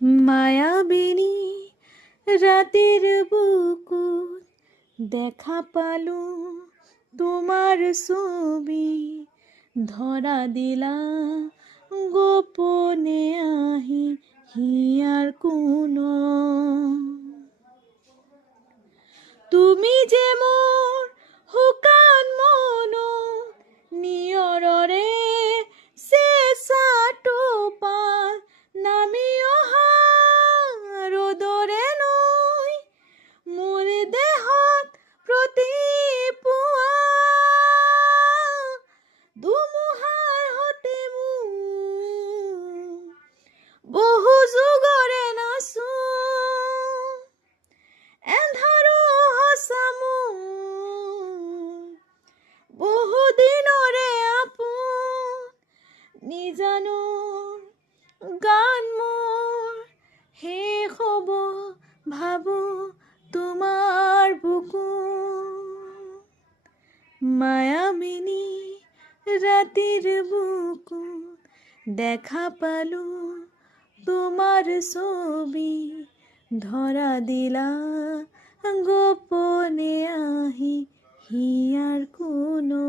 মায়াবিনী রাতের বুকুত দেখা পালো তোমার ছবি, ধরা দিলা গোপনে আহি হিয়ার কোনো। তুমি যে মোর শুকান মনো নিয়ৰৰে চেঁচাটো পাল নামি অহা ৰ'দৰে নৈ মোৰ দেহত প্ৰতিপুৱা ধুমুহাৰ হতে মোৰ বহু যুগৰে নাচো এন্ধাৰো সঁচা মোৰ বহু দিনৰে আপোন নিজানো গান মোৰ শেষ হ'ব ভাবো তোমাৰ বুকুত। মায়াবিনী ৰাতেৰ বুকুত দেখা পালো তোমাৰ ছবি, ধৰা দিলা গোপনে আহি হিয়াৰ কোনো।